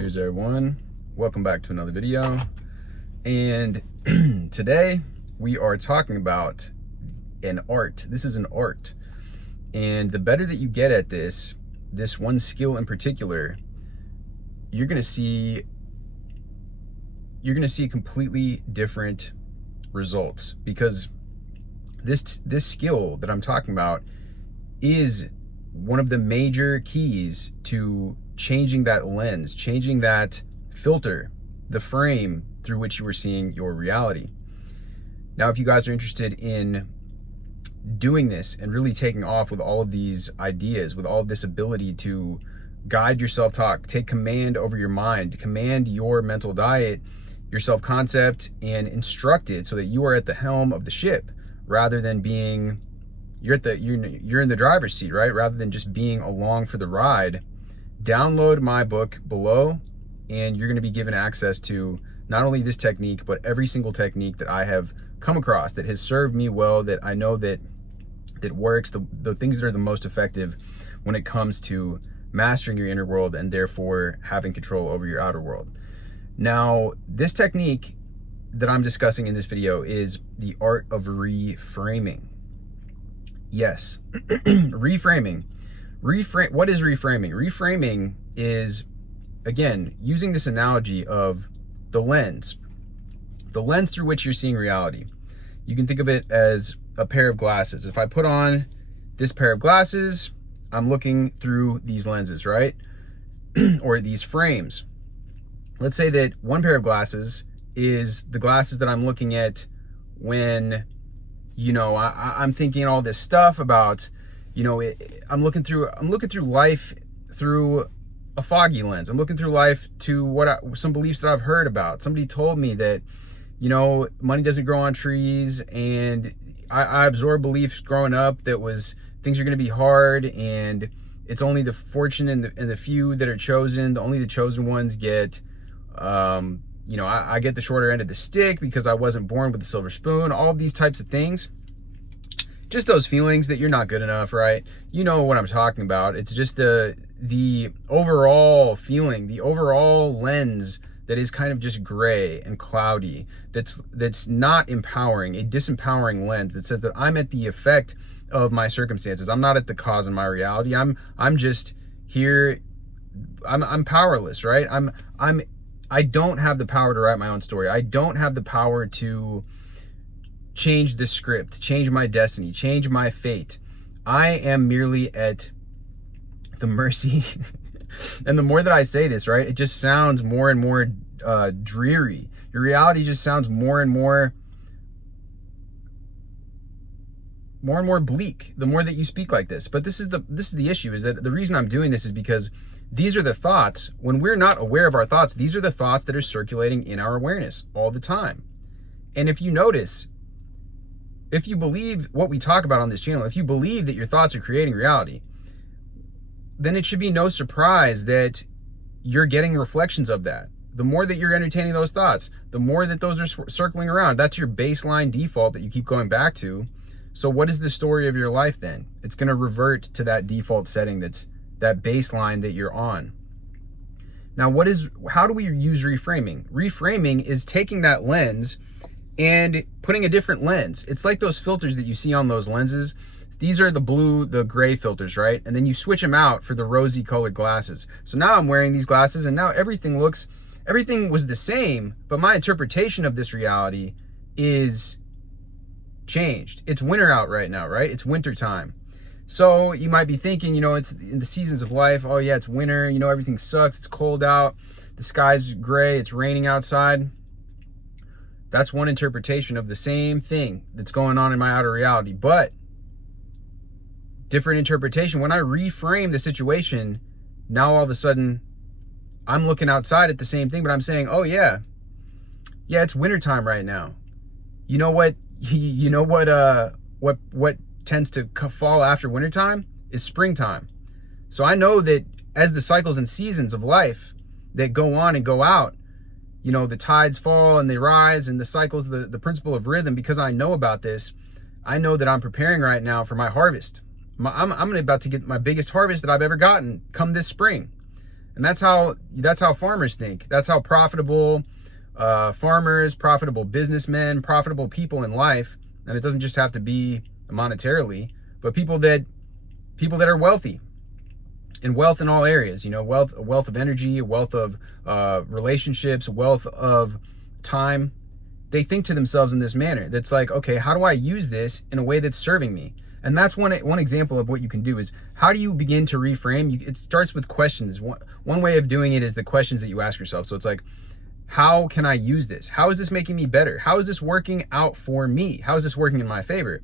Cheers everyone, welcome back to another video. And today we are talking about an art. This is an art, and the better that you get at this one skill in particular, you're gonna see completely different results, because this skill that I'm talking about is one of the major keys to changing that lens, changing that filter, the frame through which you were seeing your reality. Now, if you guys are interested in doing this and really taking off with all of these ideas, with all of this ability to guide your self-talk, take command over your mind, command your mental diet, your self-concept, and instruct it so that you are at the helm of the ship rather than being, you're in the driver's seat, right? Rather than just being along for the ride. Download my book below, and you're going to be given access to not only this technique, but every single technique that I have come across that has served me well, that I know that works, the things that are the most effective when it comes to mastering your inner world and therefore having control over your outer world. Now, this technique that I'm discussing in this video is the art of reframing. Yes, reframing. What is reframing? Reframing is, again, using this analogy of the lens through which you're seeing reality. You can think of it as a pair of glasses. If I put on this pair of glasses, I'm looking through these lenses, right? Or these frames. Let's say that one pair of glasses is the glasses that I'm looking at when, I'm thinking all this stuff about, I'm looking through life through a foggy lens. I'm looking through life to some beliefs that I've heard about. Somebody told me that, money doesn't grow on trees, and I absorbed beliefs growing up that was things are going to be hard, and it's only the fortunate and the few that are chosen. Only the chosen ones get, I get the shorter end of the stick because I wasn't born with a silver spoon. All of these types of things. Just those feelings that you're not good enough, right? You know what I'm talking about. It's just the overall feeling, the overall lens that is kind of just gray and cloudy, that's not empowering, a disempowering lens that says that I'm at the effect of my circumstances. I'm not at the cause of my reality. I'm just here. I'm powerless, right? I don't have the power to write my own story. I don't have the power to change the script, change my destiny, change my fate. I am merely at the mercy. And the more that I say this, right, it just sounds more and more dreary. Your reality just sounds more and more bleak the more that you speak like this. But this is the issue, is that the reason I'm doing this is because these are the thoughts. When we're not aware of our thoughts, these are the thoughts that are circulating in our awareness all the time. And if you notice, if you believe what we talk about on this channel, if you believe that your thoughts are creating reality, then it should be no surprise that you're getting reflections of that. The more that you're entertaining those thoughts, the more that those are circling around. That's your baseline default that you keep going back to. So what is the story of your life then? It's going to revert to that default setting, that's that baseline that you're on. Now, how do we use reframing? Reframing is taking that lens and putting a different lens. It's like those filters that you see on those lenses. These are the gray filters, right? And then you switch them out for the rosy colored glasses. So now I'm wearing these glasses, and now everything was the same, but my interpretation of this reality is changed. It's winter out right now, right? It's winter time. So you might be thinking, it's in the seasons of life. Oh yeah, it's winter. Everything sucks. It's cold out. The sky's gray. It's raining outside. That's one interpretation of the same thing that's going on in my outer reality. But different interpretation. When I reframe the situation, now all of a sudden I'm looking outside at the same thing, but I'm saying, oh yeah, it's wintertime right now. You know what? What tends to fall after wintertime is springtime. So I know that as the cycles and seasons of life that go on and go out, the tides fall and they rise, and the cycles, the principle of rhythm, because I know about this, I know that I'm preparing right now for my harvest. I'm about to get my biggest harvest that I've ever gotten come this spring. And that's how farmers think. That's how profitable farmers, profitable businessmen, profitable people in life, and it doesn't just have to be monetarily, but people that are wealthy, and wealth in all areas, wealth of energy, wealth of relationships, wealth of time. They think to themselves in this manner. That's like, okay, how do I use this in a way that's serving me? And that's one example of what you can do is, how do you begin to reframe? It starts with questions. One way of doing it is the questions that you ask yourself. So it's like, how can I use this? How is this making me better? How is this working out for me? How is this working in my favor?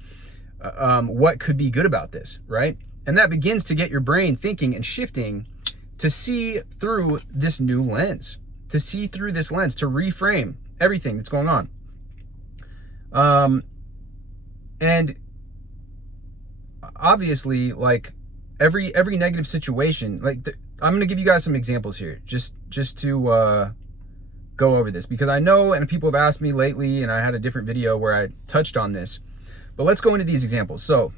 What could be good about this, right? And that begins to get your brain thinking and shifting to see through this new lens, to reframe everything that's going on. And obviously, like every negative situation, I'm going to give you guys some examples here, just to go over this, because I know, and people have asked me lately, and I had a different video where I touched on this, but let's go into these examples. So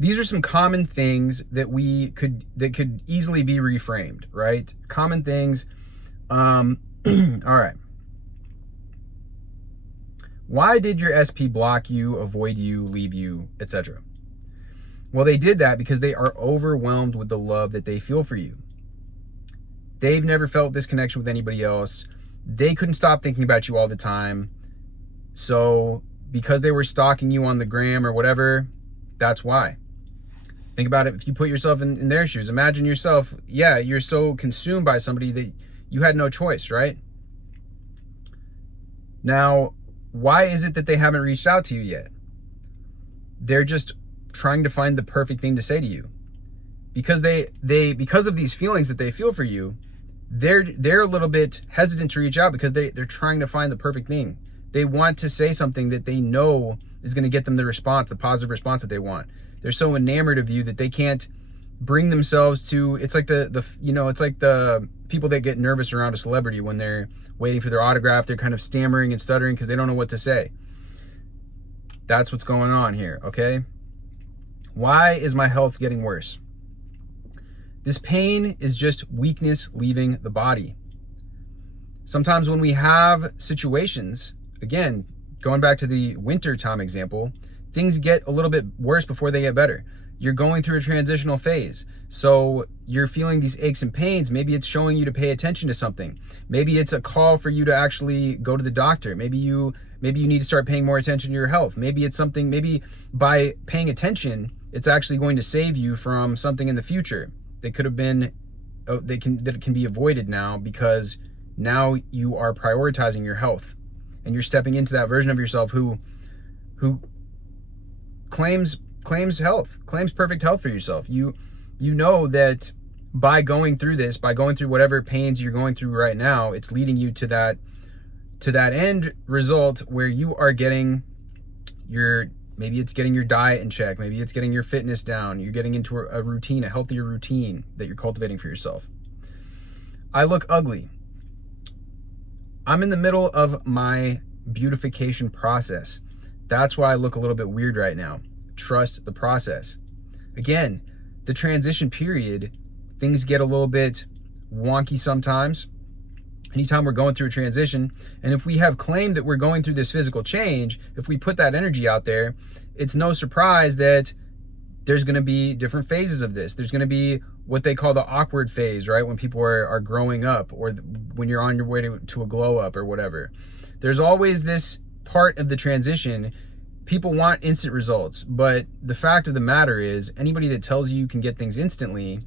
these are some common things that could easily be reframed, right? Common things. All right. Why did your SP block you, avoid you, leave you, etc.? Well, they did that because they are overwhelmed with the love that they feel for you. They've never felt this connection with anybody else. They couldn't stop thinking about you all the time. So because they were stalking you on the gram or whatever, that's why. Think about it. If you put yourself in their shoes, imagine yourself, you're so consumed by somebody that you had no choice, right? Now, why is it that they haven't reached out to you yet? They're just trying to find the perfect thing to say to you. Because because of these feelings that they feel for you, they're a little bit hesitant to reach out, because they're trying to find the perfect thing. They want to say something that they know is going to get them the positive response that they want. They're so enamored of you that they can't bring themselves to. It's like it's like the people that get nervous around a celebrity when they're waiting for their autograph. They're kind of stammering and stuttering because they don't know what to say. That's what's going on here, okay? Why is my health getting worse? This pain is just weakness leaving the body. Sometimes when we have situations, again, going back to the winter time example, things get a little bit worse before they get better. You're going through a transitional phase. So you're feeling these aches and pains. Maybe it's showing you to pay attention to something. Maybe it's a call for you to actually go to the doctor. Maybe you need to start paying more attention to your health. Maybe it's something, maybe by paying attention, it's actually going to save you from something in the future that could have been, that can be avoided now, because now you are prioritizing your health and you're stepping into that version of yourself who claims perfect health for yourself. You know that by going through this, by going through whatever pains you're going through right now, it's leading you to that end result where you are getting maybe it's getting your diet in check, maybe it's getting your fitness down, you're getting into a routine, a healthier routine that you're cultivating for yourself. I look ugly. I'm in the middle of my beautification process. That's why I look a little bit weird right now. Trust the process. Again, the transition period, things get a little bit wonky sometimes. Anytime we're going through a transition, and if we have claimed that we're going through this physical change, if we put that energy out there, it's no surprise that there's going to be different phases of this. There's going to be what they call the awkward phase, right? When people are growing up, or when you're on your way to a glow up or whatever. There's always this part of the transition. People want instant results, but the fact of the matter is, anybody that tells you can get things instantly,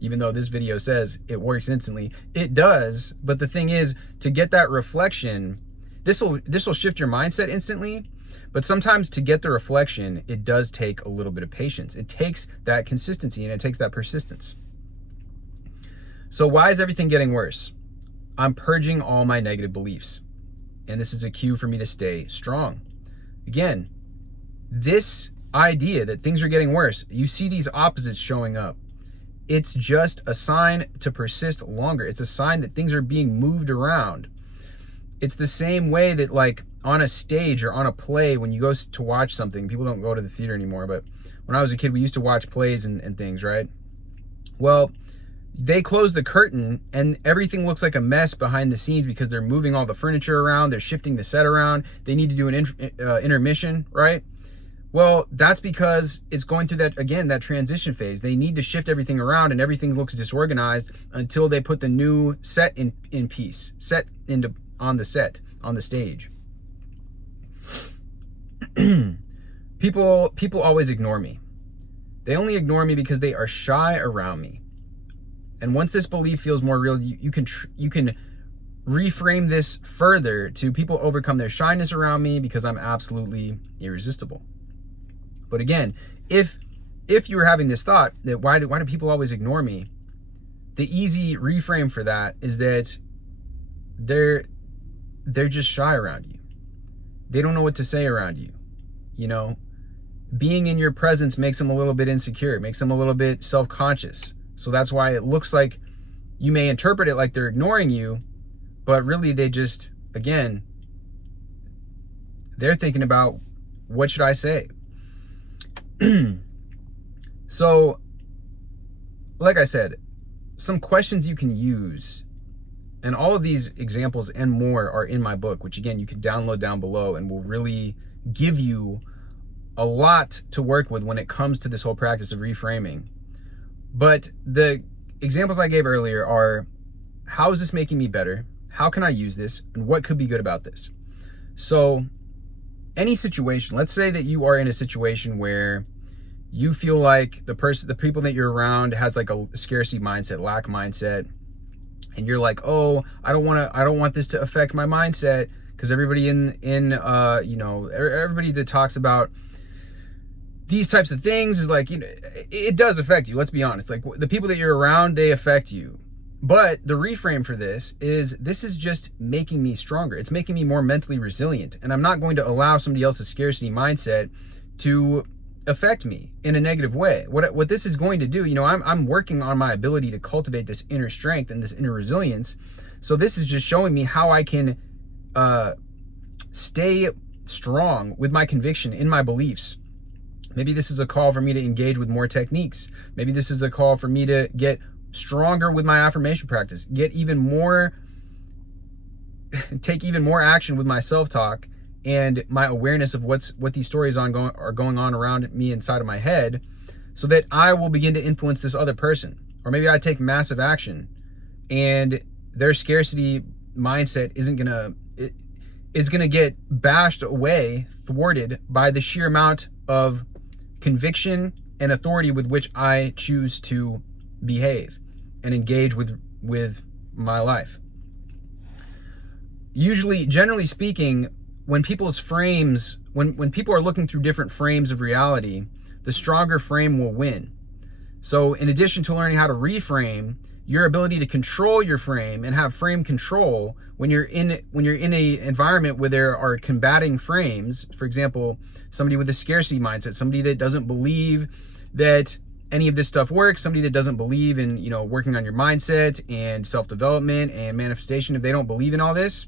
even though this video says it works instantly, it does. But the thing is, to get that reflection, this will shift your mindset instantly. But sometimes to get the reflection, it does take a little bit of patience. It takes that consistency and it takes that persistence. So why is everything getting worse? I'm purging all my negative beliefs. And this is a cue for me to stay strong. Again, this idea that things are getting worse, you see these opposites showing up. It's just a sign to persist longer. It's a sign that things are being moved around. It's the same way that, like, on a stage or on a play, when you go to watch something, people don't go to the theater anymore, but when I was a kid, we used to watch plays and things, right? Well, they close the curtain and everything looks like a mess behind the scenes because they're moving all the furniture around, they're shifting the set around, they need to do an intermission, right? Well, that's because it's going through that, again, that transition phase. They need to shift everything around and everything looks disorganized until they put the new set in piece, on the stage. People always ignore me. They only ignore me because they are shy around me. And once this belief feels more real, you can reframe this further to people overcome their shyness around me because I'm absolutely irresistible. But again, if you were having this thought that why do people always ignore me, the easy reframe for that is that they're just shy around you. They don't know what to say around you. You know, being in your presence makes them a little bit insecure, it makes them a little bit self-conscious. So that's why it looks like you may interpret it like they're ignoring you, but really they just, again, they're thinking about, what should I say? So, like I said, some questions you can use, and all of these examples and more are in my book, which again, you can download down below and will really give you a lot to work with when it comes to this whole practice of reframing. But the examples I gave earlier are, how is this making me better? How can I use this? And what could be good about this? So any situation, let's say that you are in a situation where you feel like the people that you're around has like a scarcity mindset, lack mindset, and you're like, oh, I don't want this to affect my mindset, because everybody everybody that talks about these types of things is like, it does affect you. Let's be honest. Like, the people that you're around, they affect you. But the reframe for this is just making me stronger. It's making me more mentally resilient. And I'm not going to allow somebody else's scarcity mindset to affect me in a negative way. What this is going to do, I'm working on my ability to cultivate this inner strength and this inner resilience. So this is just showing me how I can stay strong with my conviction in my beliefs. Maybe this is a call for me to engage with more techniques. Maybe this is a call for me to get stronger with my affirmation practice, take even more action with my self-talk and my awareness of what these stories are going on around me inside of my head, so that I will begin to influence this other person. Or maybe I take massive action and their scarcity mindset is gonna get bashed away, thwarted by the sheer amount of conviction and authority with which I choose to behave and engage with my life. Usually, generally speaking, when people's frames, when people are looking through different frames of reality, the stronger frame will win. So in addition to learning how to reframe, your ability to control your frame and have frame control when you're in a environment where there are combating frames, for example, somebody with a scarcity mindset, somebody that doesn't believe that any of this stuff works, somebody that doesn't believe in, working on your mindset and self-development and manifestation, if they don't believe in all this,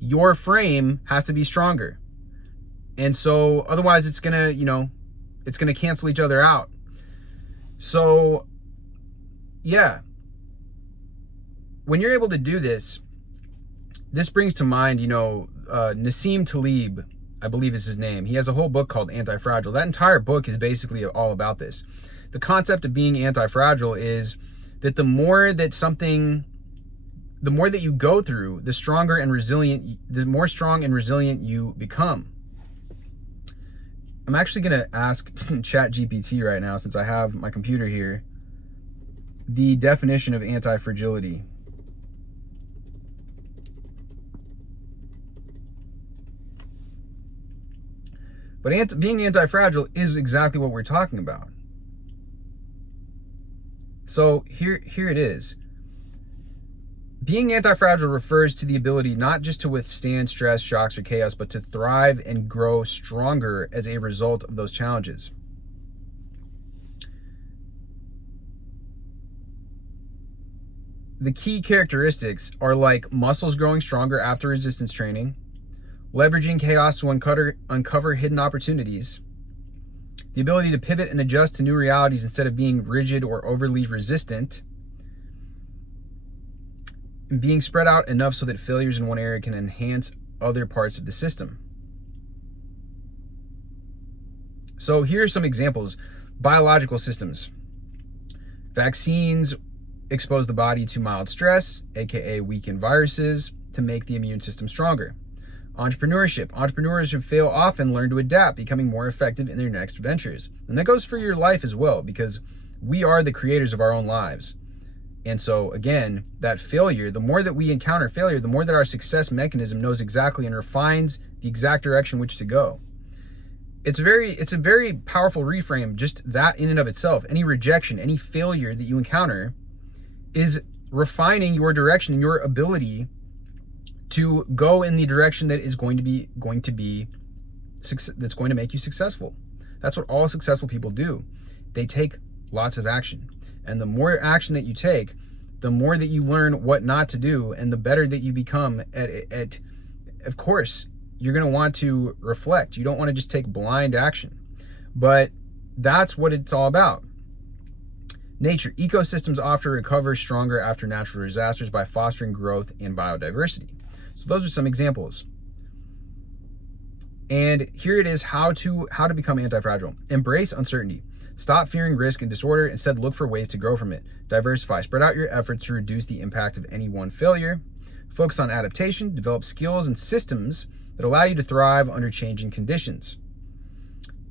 your frame has to be stronger. And so otherwise it's gonna cancel each other out. So yeah, when you're able to do this brings to mind, Nassim Taleb, I believe is his name. He has a whole book called Antifragile. That entire book is basically all about this. The concept of being anti-fragile is that the more that you go through, the more strong and resilient you become. I'm actually going to ask ChatGPT right now, since I have my computer here, the definition of anti-fragility. But being anti-fragile is exactly what we're talking about. So here it is. Being anti-fragile refers to the ability not just to withstand stress, shocks, or chaos, but to thrive and grow stronger as a result of those challenges. The key characteristics are like muscles growing stronger after resistance training, leveraging chaos to uncover hidden opportunities, the ability to pivot and adjust to new realities instead of being rigid or overly resistant, and being spread out enough so that failures in one area can enhance other parts of the system. So here are some examples. Biological systems. Vaccines expose the body to mild stress, aka weaken viruses, to make the immune system stronger. Entrepreneurship. Entrepreneurs who fail often learn to adapt, becoming more effective in their next ventures. And that goes for your life as well, because we are the creators of our own lives. And so again, that failure, the more that we encounter failure, the more that our success mechanism knows exactly and refines the exact direction which to go. It's a very powerful reframe, just that in and of itself. Any rejection, any failure that you encounter is refining your direction and your ability to go in the direction that is going to make you successful. That's what all successful people do. They take lots of action. And the more action that you take, the more that you learn what not to do, and the better that you become at of course, you're going to want to reflect. You don't want to just take blind action. But that's what it's all about. Nature. Ecosystems often recover stronger after natural disasters by fostering growth and biodiversity. So those are some examples. And here it is, how to become anti-fragile. Embrace uncertainty. Stop fearing risk and disorder. Instead, look for ways to grow from it. Diversify. Spread out your efforts to reduce the impact of any one failure. Focus on adaptation. Develop skills and systems that allow you to thrive under changing conditions.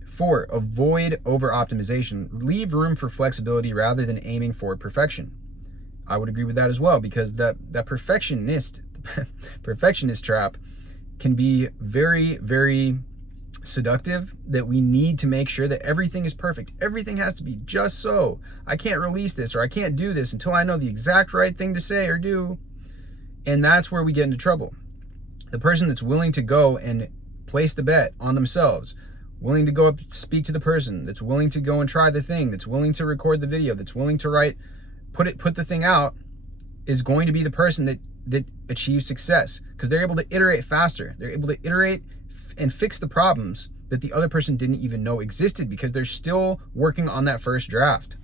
4, avoid over-optimization. Leave room for flexibility rather than aiming for perfection. I would agree with that as well, because that perfectionist trap can be very, very seductive, that we need to make sure that everything is perfect. Everything has to be just so. I can't release this, or I can't do this until I know the exact right thing to say or do. And that's where we get into trouble. The person that's willing to go and place the bet on themselves, willing to go up, speak to the person, that's willing to go and try the thing, that's willing to record the video, that's willing to put the thing out, is going to be the person that achieves success, because they're able to iterate faster. They're able to iterate and fix the problems that the other person didn't even know existed, because they're still working on that first draft.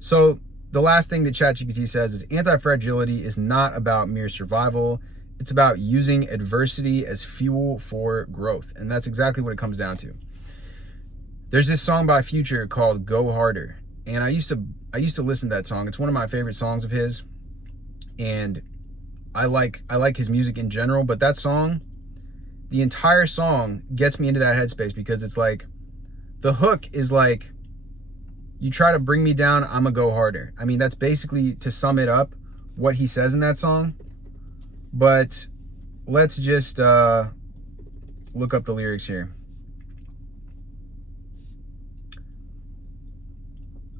So the last thing that ChatGPT says is anti-fragility is not about mere survival. It's about using adversity as fuel for growth. And that's exactly what it comes down to. There's this song by Future called Go Harder. And I used to listen to that song. It's one of my favorite songs of his. And I like his music in general, but that song, the entire song gets me into that headspace, because it's like, the hook is like, you try to bring me down, I'ma go harder. I mean, that's basically, to sum it up, what he says in that song. But let's just look up the lyrics here.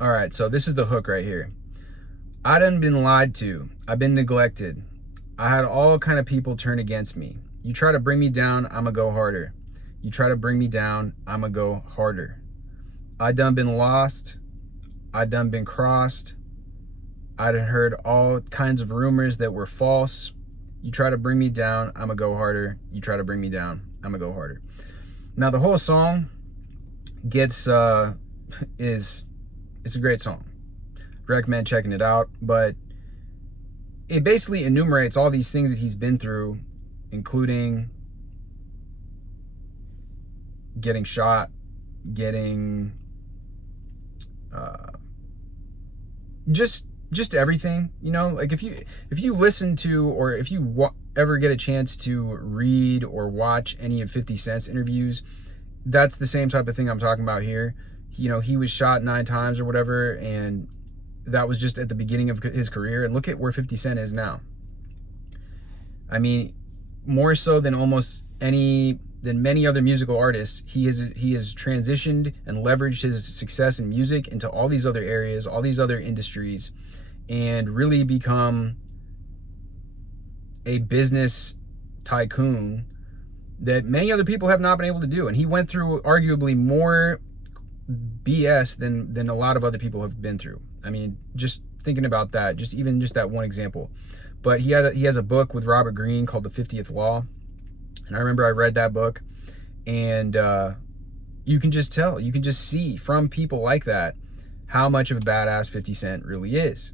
All right, so this is the hook right here. I done been lied to. I've been neglected. I had all kind of people turn against me. You try to bring me down, I'ma go harder. You try to bring me down, I'ma go harder. I done been lost. I done been crossed. I done heard all kinds of rumors that were false. You try to bring me down, I'ma go harder. You try to bring me down, I'ma go harder. Now the whole song gets it's a great song. Recommend checking it out. But it basically enumerates all these things that he's been through, including getting shot, getting just everything, you know. Like if you listen to, or if you ever get a chance to read or watch any of 50 Cent's interviews, that's the same type of thing I'm talking about here. You know, he was shot 9 times or whatever, and that was just at the beginning of his career. And look at where 50 Cent is now. I mean, more so than many other musical artists, he has transitioned and leveraged his success in music into all these other areas, all these other industries, and really become a business tycoon that many other people have not been able to do. And he went through arguably more BS than a lot of other people have been through. I mean, just thinking about that, just that one example. But he has a book with Robert Greene called The 50th Law. And I remember I read that book, and you can just tell, you can just see from people like that how much of a badass 50 Cent really is.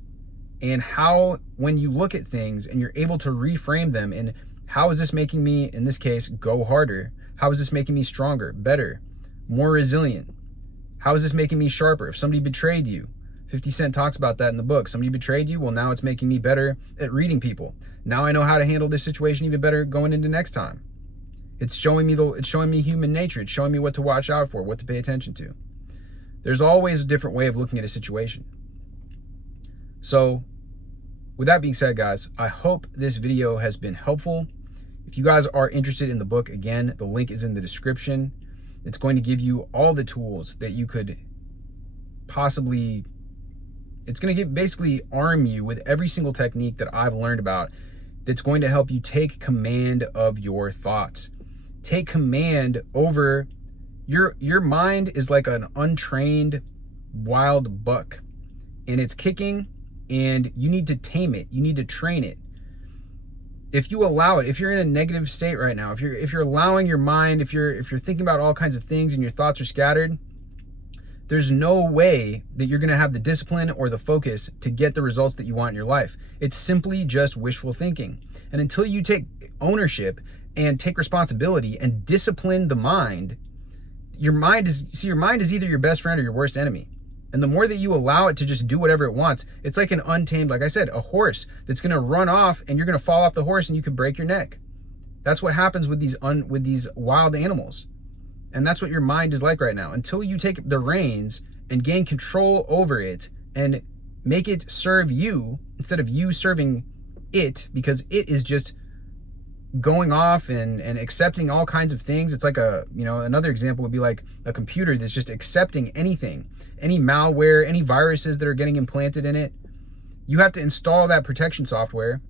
And how, when you look at things and you're able to reframe them, and how is this making me, in this case, go harder? How is this making me stronger, better, more resilient? How is this making me sharper? If somebody betrayed you, 50 Cent talks about that in the book. Somebody betrayed you, well, now it's making me better at reading people. Now I know how to handle this situation even better going into next time. It's showing me human nature. It's showing me what to watch out for, what to pay attention to. There's always a different way of looking at a situation. So, with that being said, guys, I hope this video has been helpful. If you guys are interested in the book, again, the link is in the description. It's going to give you all the tools that you could possibly, it's going to basically arm you with every single technique that I've learned about that's going to help you take command of your thoughts. Take command over your mind. Is like an untrained wild buck, and it's kicking, and you need to tame it. You need to train it. If you allow it, if you're in a negative state right now, if you're allowing your mind, if you're thinking about all kinds of things and your thoughts are scattered, there's no way that you're going to have the discipline or the focus to get the results that you want in your life. It's simply just wishful thinking. And until you take ownership and take responsibility and discipline the mind, your mind is either your best friend or your worst enemy. And the more that you allow it to just do whatever it wants, it's like an untamed, like I said, a horse that's going to run off, and you're going to fall off the horse and you could break your neck. That's what happens with these wild animals. And that's what your mind is like right now. Until you take the reins and gain control over it and make it serve you instead of you serving it, because it is just going off and accepting all kinds of things. It's like another example would be like a computer that's just accepting anything, any malware, any viruses that are getting implanted in it. You have to install that protection software.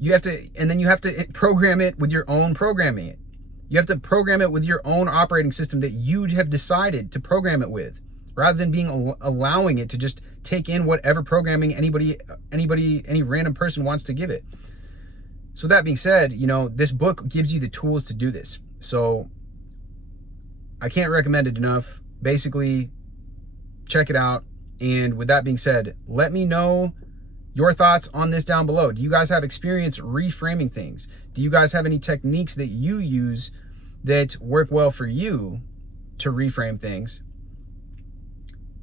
And then you have to program it with your own programming it. You have to program it with your own operating system that you have decided to program it with, rather than allowing it to just take in whatever programming any random person wants to give it. So that being said, this book gives you the tools to do this. So I can't recommend it enough. Basically, check it out. And with that being said, let me know your thoughts on this down below. Do you guys have experience reframing things? Do you guys have any techniques that you use that work well for you to reframe things?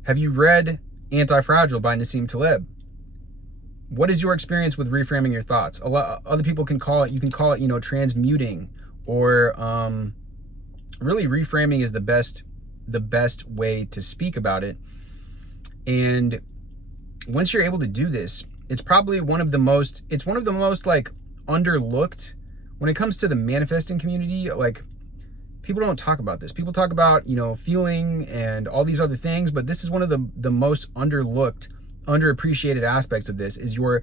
Have you read Antifragile by Nassim Taleb? What is your experience with reframing your thoughts? A lot other people can call it, transmuting, or really reframing is the best way to speak about it. And once you're able to do this, it's probably one of the most like underlooked when it comes to the manifesting community. Like, people don't talk about this. People talk about, feeling and all these other things, but this is one of the most underlooked, underappreciated aspects of this, is your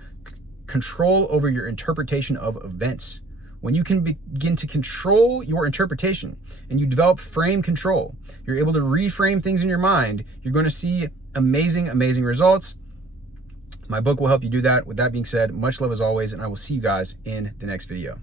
control over your interpretation of events. When you can begin to control your interpretation and you develop frame control, you're able to reframe things in your mind, you're going to see amazing, amazing results. My book will help you do that. With that being said, much love as always, and I will see you guys in the next video.